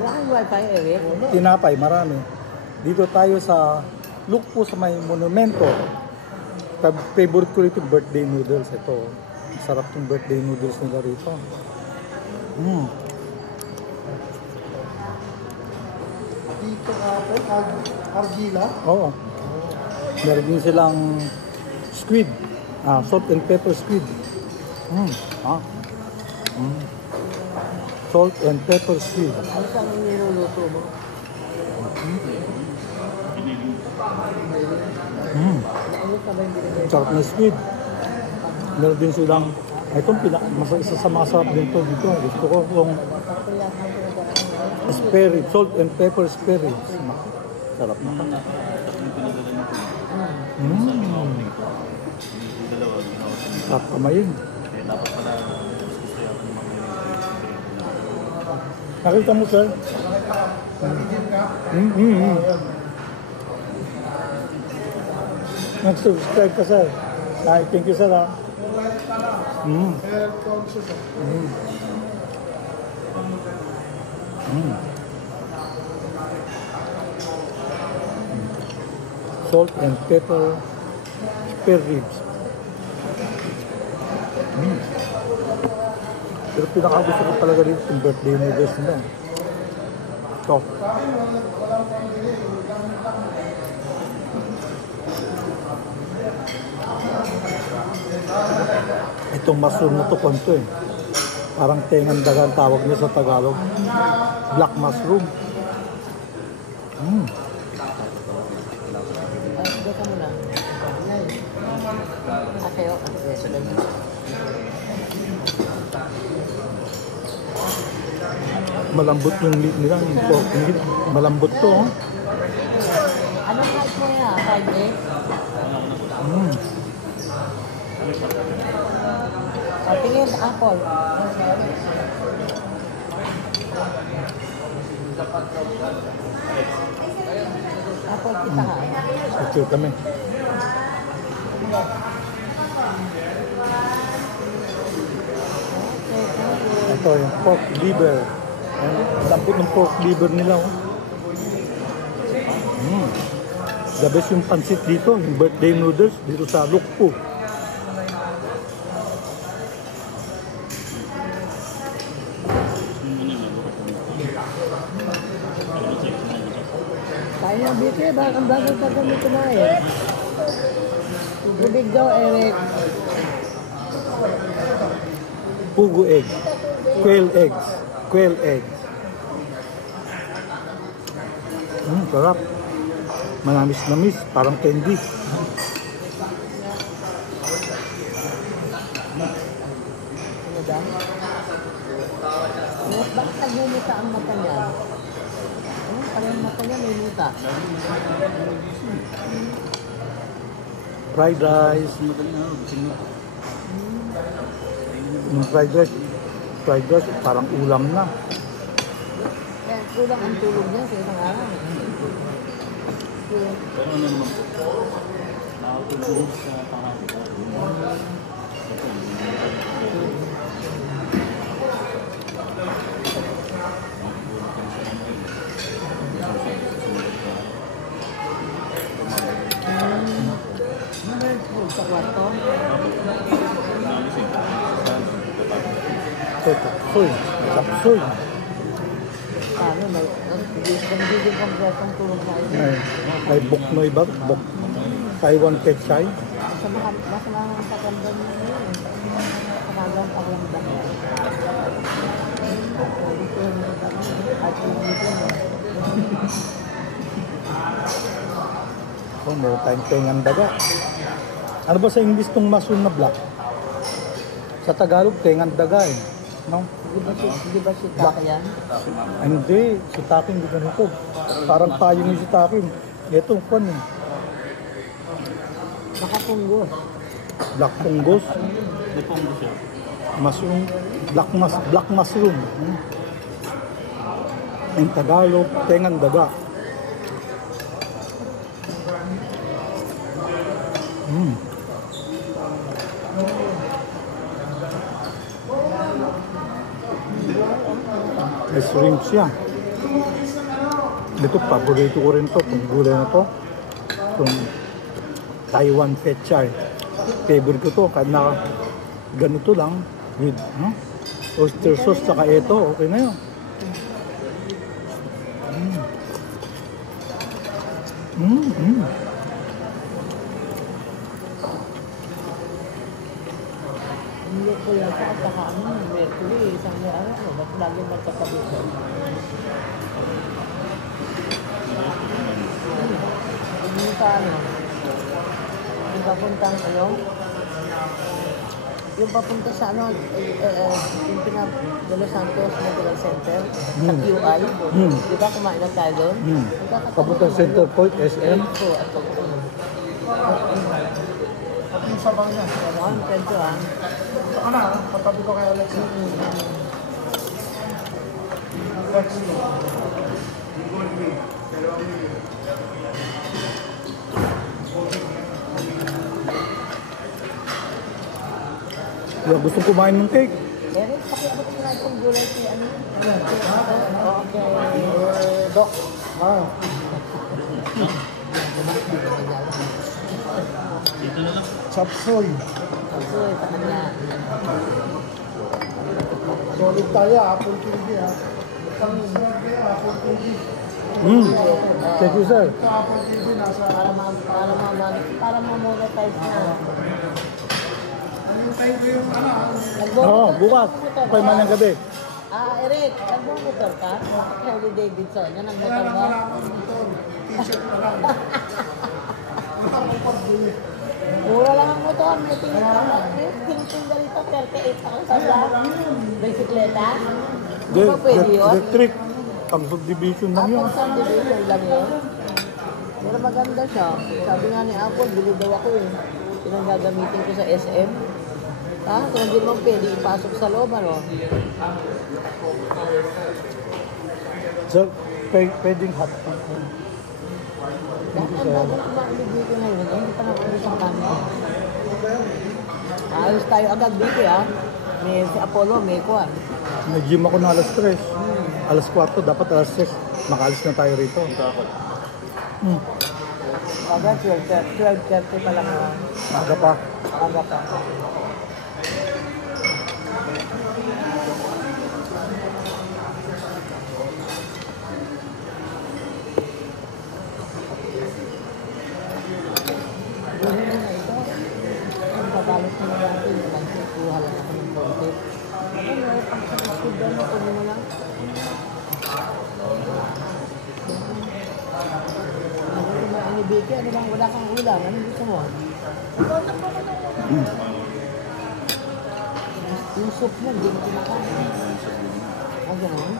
Wala kang wifi, Eric? Tinapay, marami. Dito tayo sa look po sa may monumento. Favorite ko rito birthday noodles. Ito, sarap yung birthday noodles nila rito. Dito ako, argila. Oo. Meron din silang squid. Salt and pepper squid. Salt and pepper squid. Ano saan ang niluluto mo? Ano ka ba yung binigay? Sarap na squid. Meron din silang, itong isa sa masarap din to dito. Gusto ko yung spare, salt and pepper spare ribs. Sarap na. Sarap kamayin. Nakita mo, sir? Nag-subscribe ka, sir. Thank you, sir. Salt and pepper spare ribs. Pero pinakagusto ko talaga rin yung birthday noodles nila. Ito. Itong mushroom na to, kwanto eh. Parang tengan daga ang tawag niya sa Tagalog. Black mushroom. Dito mo na. Kayo. Malambot yung meat nila. Yung pork meat. Malambot to. Oh. Anong height mo yan? 5'8"? Tingin, apple. Apple kita ka. Okay kami. Ito yung pork liver. Malambot ng pork liver nila. Oh. The best yung pansit dito. Yung birthday noodles dito sa Lukpo. Kaya Biki, bakang bagal pa kami kumain. Tubig daw, Eric. Pugo egg. Quail eggs. Quail eggs. Sarap. Manamis-namis. Parang candy. Bakit nagmumuta ang mata niya? Parang mata niya may muta. Fried rice. Yung fried rice, parang ulam na. Kaya kulang ang tulog niya sa isang araw. Pero ano naman po, nakatulog sa pangalan. Sa kwarto. Ito, tapsoy. Tapsoy. Paano? Nagiging kompletong tulog na ito. May buknoy ba? Taiwan Pechay. Masama ang pakiramdam niya ngayon. Masama ang pakiramdam niya. At Oh, meron tayong tengang daga. Ano ba sa English tong mushroom na black? Sa Tagalog, tengang daga eh. No? Di ba si Taka yan? Hindi, si Takin hindi ganito. Parang payo ni si Takin. Ito, kwan eh. Baka punggos. Black punggos. May pongo siya. Mushroom. Black mushroom. In Tagalog, tengang daga. May shrimp siya. Ito, paborito ko rin to. Itong gulay na to. Itong Taiwan Pechay. Favorite ko to. Kahit na ganito lang. With oyster sauce, saka ito. Okay na yun. Hindi ko yan sa saka Mercury, isang ba't lagi magkatabi ko? Yung sa yung papuntang yung papunta sa yung De Los Santos Medical Center, sa QI, di ba kumain na tayo doon? Papunta Center Point, SM. Oo, at pagkakunan. Yung sabang niya. Ang kwento Saka na, patabi ko kay Alex. Alex. Gusto kumain ng cake. Eric, pakiabot mo na itong gulay si ano? Okay. Doc. Dito na lang. Chapsoy. Kasi sa kanya. Solid tayo, apple candy ha. Isang apple candy. Thank you, sir. Ito apple candy nasa... Para ma-monetize na. Ano tayo ko yung Oo, bukas. Pay man ng gabi. Eric, nagbumotor ka? Harley Davidson, yan ang motor mo? T-shirt na lang. Wala akong pagbili. Mura lang ang motor, may tingin ka lang. Tingin ka rito, 38 ang sa bisikleta. Di ba pwede yun? Electric. Pang subdivision lang yun. Apple subdivision lang yun. Pero maganda siya. Sabi nga ni Apple, bili daw ako eh. Yun ang gagamitin ko sa SM. Kung hindi mo pwede ipasok sa loob, ano? Sir, pwedeng hot. Dahil ang bago ko ba ibigay ko ngayon, hindi pa nakulit ang kami. Ayos tayo agad dito May si Apollo, may kuha. Nag-gym ako na alas 3. Alas 4, dapat alas 6. Makaalis na tayo rito. Agad 12:30 pa lang. Aga pa. Aga pa. Babalot mo na natin, kuha lang ako ng konti. Ano, pag sa school doon, kunin mo lang. Ano naman ang ibigay? Ano bang wala kang ulam? Ano gusto mo? Yung soup mo, hindi mo kinakain. Ah, gano'n?